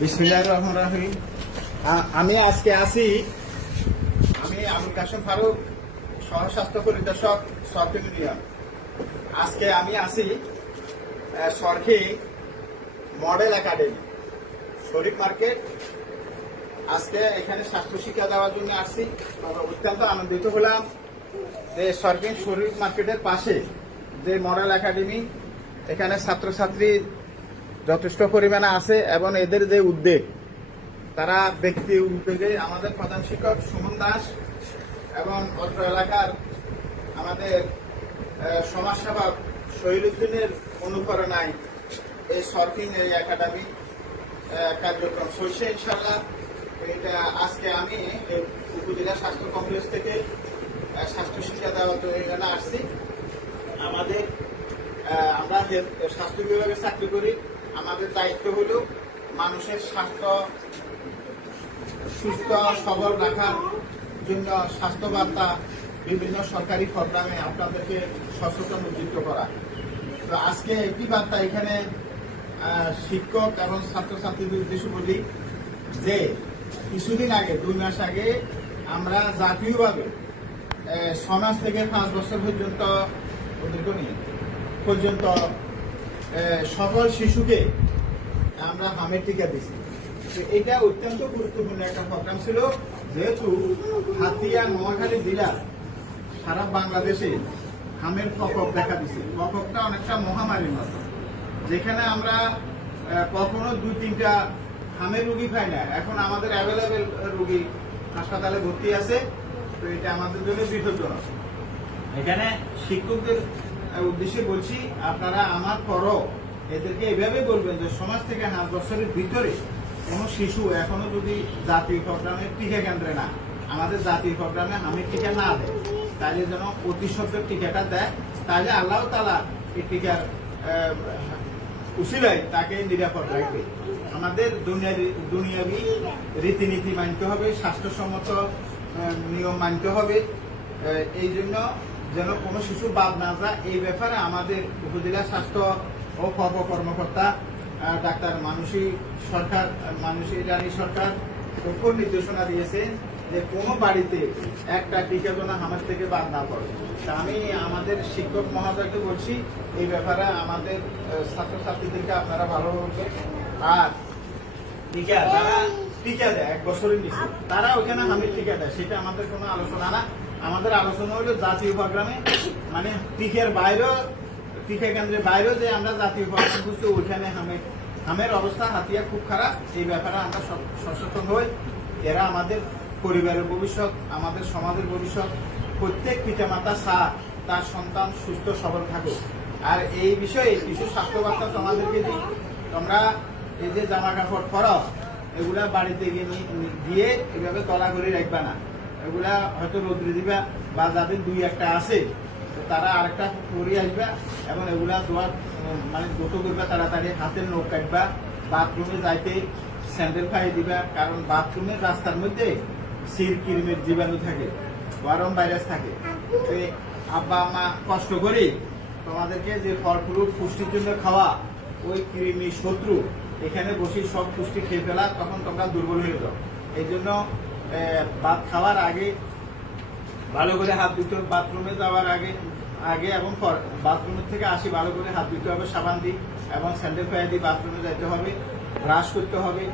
বিসমিল্লাহির রহমানির রহিম। আমি আজকে আছি, আমি আবুল কাশেম ফারুক, সহস্বাস্থ্য পরিদর্শক, সরকি ইউনিয়ন। আজকে আমি আছি সরকি মডেল একাডেমি, শরীফ মার্কেট। আজকে এখানে স্বাস্থ্য শিক্ষা দেওয়ার জন্য আসছি। অত্যন্ত আনন্দিত হলাম যে সরকি শরীফ মার্কেটের পাশে যে মডেল একাডেমি, এখানে ছাত্রছাত্রী যথেষ্ট পরিমাণে আছে এবং এদের যে উদ্যোগ, তারা ব্যক্তি উদ্যোগে আমাদের প্রধান শিক্ষক সুমন দাস এবং অত্র এলাকার আমাদের সমাজসেবক শহীদুদ্দিনের অনুপ্রেরণায় এই সরকিং এই একাডেমি কার্যক্রম চলছে ইনশাল্লাহ। এটা আজকে আমি উপজেলা স্বাস্থ্য কমপ্লেক্স থেকে স্বাস্থ্য শিক্ষা দেওয়ার জন্য এখানে আসছি। আমাদের আমরা স্বাস্থ্য বিভাগে চাকরি করি। আমাদের দায়িত্ব হলো মানুষের স্বাস্থ্য সুস্থ সবল রাখার জন্য স্বাস্থ্য বার্তা বিভিন্ন সরকারি প্রোগ্রামে আপনাদেরকে সচেতন উদ্দীপ্ত করা। তো আজকে একটি বার্তা এখানে শিক্ষক এবং ছাত্রছাত্রীদের উদ্দেশ্যে বলি যে কিছুদিন আগে 2 মাস আগে আমরা জাতীয়ভাবে 6 মাস থেকে 5 বছর পর্যন্ত সকল শিশুকে আমরা হামের টিকা দিচ্ছি। এটা অত্যন্ত গুরুত্বপূর্ণ একটা প্রোগ্রাম ছিল, যেহেতু হাতিয়া নোয়াখালী জেলা সারা বাংলাদেশে হামের প্রকোপ দেখা দিচ্ছে। প্রকোপটা অনেকটা মহামারীর মতো, যেখানে আমরা কখনো 2-3টা হামের রুগী পাই না, এখন আমাদের অ্যাভেলেবেল রুগী হাসপাতালে ভর্তি আছে। তো এটা আমাদের জন্য বিপজ্জনক। এখানে শিক্ষকদের উদ্দেশ্যে বলছি, আপনারা আমার পরও এদেরকে এভাবে বলবেন যে সমাজ থেকে 5 বছরের ভিতরে কোনো শিশু এখনো যদি জাতীয় প্রোগ্রামের টিকা কেন্দ্রে না, আমাদের জাতীয় প্রোগ্রামে হামের টিকা না দেয়, তাহলে যেন অতি সত্ত্বর টিকাটা দেয়। তাহলে আল্লাহ তাআলা এই টিকার উসিলায় তাকে নিরাপদ রাখবে। আমাদের দুনিয়াবি রীতিনীতি মানতে হবে, স্বাস্থ্যসম্মত নিয়ম মানতে হবে। এই জন্য যেন কোনো শিশু বাদ না যায়, এই ব্যাপারে আমাদের উপজেলা স্বাস্থ্য ও কর্মকর্তা ডাক্তার মানসী রানী সরকার কঠোর নির্দেশনা দিয়েছে যে কোনো বাড়িতে একটা টিকা যেন আমার থেকে বাদ না পড়ে। তা আমি আমাদের শিক্ষক মহোদয়কে বলছি, এই ব্যাপারে আমাদের ছাত্রছাত্রীদেরকে আপনারা ভালো বলবেন। আর যারা টিকা দেয় 1 বছরের নিচে, তারা ওখানে হামির টিকা দেয়, সেটা আমাদের কোনো আলোচনা না। আমাদের আলোচনা হলো জাতীয় প্রোগ্রামে, মানে টিকার বাইরেও, টিকা কেন্দ্রের বাইরেও যে আমরা জাতীয় প্রোগ্রাম বুঝতে, ওইখানে হামের অবস্থা হাতিয়া খুব খারাপ। এই ব্যাপারে আমরা সচেতন হই। এরা আমাদের পরিবারের ভবিষ্যৎ, আমাদের সমাজের ভবিষ্যৎ। প্রত্যেক পিতামাতা তার সন্তান সুস্থ সবল থাকুক। আর এই বিষয়ে কিছু স্বাস্থ্য বার্তা তোমাদেরকে দিই। তোমরা এই যে জামা কাপড় পরো, এগুলা বাড়িতে গিয়ে এভাবে তলা করে রাখবা না। এগুলা হয়তো রোদ্রে দিবা, বা যাদের 2-1টা আছে তারা আরেকটা পরে আসবা, এবং এগুলা মানে দুটো করবা তাড়াতাড়ি। হাতের নখ কাটবা, বাথরুমে যাইতে স্যান্ডেল খাইয়ে দিবা, কারণ বাথরুমের রাস্তার মধ্যে কিরিমের জীবাণু থাকে, গরম ভাইরাস থাকে। তো আব্বা আম্মা কষ্ট করে তোমাদেরকে যে ফল ফ্রুট পুষ্টির জন্য খাওয়া, ওই কৃমি শত্রু এখানে বসে সব পুষ্টি খেয়ে ফেলা, তখন তোমরা দুর্বল হয়ে যাও। এই জন্য ভাত খাওয়ার আগে ভালো করে হাত ধুতে হবে, বাথরুমে যাওয়ার আগে এবং বাথরুমের থেকে আসি ভালো করে হাত ধুতে হবে সাবান দিয়ে, এবং স্যান্ডেল পায়ে দিয়ে বাথরুমে যেতে হবে, ব্রাশ করতে হবে,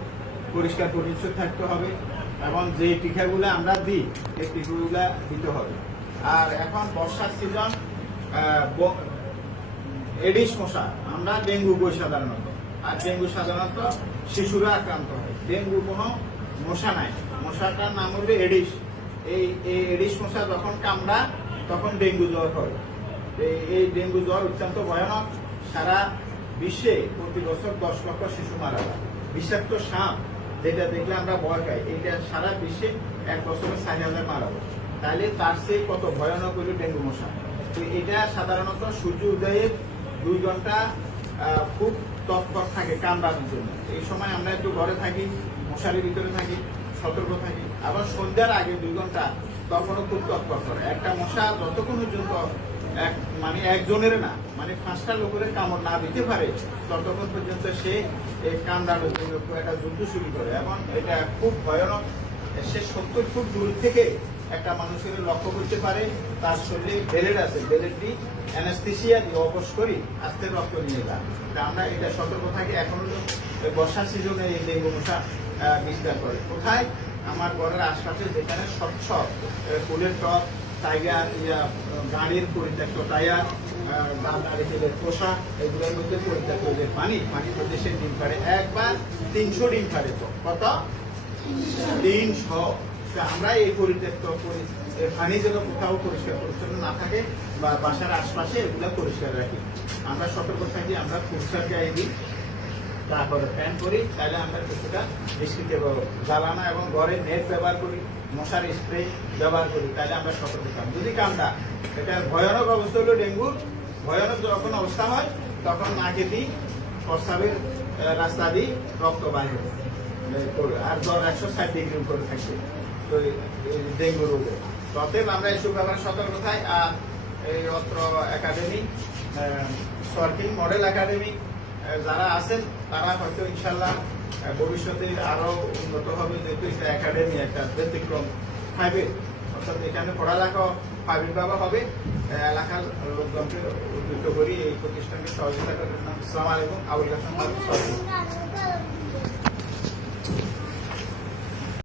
পরিষ্কার পরিচ্ছন্ন থাকতে হবে, এবং যে টিকাগুলো আমরা দিই এই টিকাগুলো দিতে হবে। আর এখন বর্ষার সিজন, এডিস মশা, আমরা ডেঙ্গু বই সাধারণত, আর ডেঙ্গু সাধারণত শিশুরা আক্রান্ত হয়। ডেঙ্গু কোনো মশা নাই, মশাটার নাম হলো এডিস। এই এডিস মশা যখন কামড়া তখন ডেঙ্গু জ্বর হয়। এই ডেঙ্গু জ্বর অত্যন্ত ভয়ানক। সারা বিশ্বে প্রতি বছর 10 লক্ষ শিশু মারা যায়। বিষাক্ত সাপ যেটা দেখলে আমরা ভয় পাই, এটা সারা বিশ্বে 1 বছরে 4,000 মারা যায়। তাহলে তার চেয়ে কত ভয়ানক হইল ডেঙ্গু মশা। তো এটা সাধারণত সূর্য উদয়ের 2 ঘন্টা খুব তৎপর থাকে কামড়ানোর জন্য। এই সময় আমরা একটু ঘরে থাকি, মশারির ভিতরে থাকি, সতর্ক থাকি। আবার সন্ধ্যার আগে 2 ঘন্টা তখনও খুব তৎপর করে। একটা মশা যতক্ষণ পর্যন্ত মানে একজনের না, মানে 5টা লোকের কামড় না দিতে পারে ততক্ষণ পর্যন্ত সে এই কামড়ানোর জন্য একটা যুদ্ধ শুরু করে। এবং এটা খুব ভয়ানক। সে 70 ফুট দূর থেকে একটা মানুষের লক্ষ্য করতে পারে, তার শরীরে বেলেট আছে, বেলেটটি অ্যানাস্থেসিয়া দিয়ে অবশ করি আস্তে রক্ত নিয়ে যায়। তা আমরা এটা সতর্ক থাকি। এখন হলো বর্ষার সিজনে এই ডেঙ্গু মশা বিস্তার করে। কোথায়? আমার ঘরের আশপাশে যেখানে স্বচ্ছ ফুলের টব, টাইগার, গাড়ির পরিত্যক্ত টায়ার, নারিকেলের খোসা, এগুলোর মধ্যে পরিত্যক্ত যে পানির মধ্যে সে ডিম পারে। একবার 300 ডিম পারে। তো কত? 300। আমরা এই পরিত্যক্ত পানি যেন কোথাও পরিষ্কার পরিচ্ছন্ন না থাকে বা বাসার আশপাশে এগুলো পরিষ্কার রাখি। আমরা সতর্ক থাকি। আমরা ফুটসার গায়ে দিই, তারপরে ফ্যান করি, তাহলে আমরা কিছুটা বৃষ্টিতে জ্বালানা এবং ঘরে নেট ব্যবহার করি, মশার স্প্রে ব্যবহার করি, তাহলে আমরা সতর্ক থাকি। যদি কামড়া, এটার ভয়ানক অবস্থা হলো ডেঙ্গুর ভয়ানক যখন অবস্থা হয় তখন নাকে দিই, প্রস্রাবের রাস্তা দিই রক্ত বাইরে আর জ্বর 160 ডিগ্রি উপরে থাকবে তো ডেঙ্গু রোগে। অতএব আমরা এইসব ব্যাপারে সতর্ক থাকি। আর এই অত্র একাডেমি, সরকারি মডেল একাডেমি যারা আছেন তারা হয়তো ইনশাল্লাহ ভবিষ্যতে আরো উন্নত হবে, যেহেতু এটা একাডেমি একটা ব্যতিক্রম প্রাইভেট, অর্থাৎ এখানে পড়ালেখা প্রাইভেট ভাবে হবে। এলাকার লোকজনকে উদ্বুদ্ধ করি এই প্রতিষ্ঠানকে সহযোগিতা করার জন্য। আসসালামু আলাইকুম। আবুল হাসান।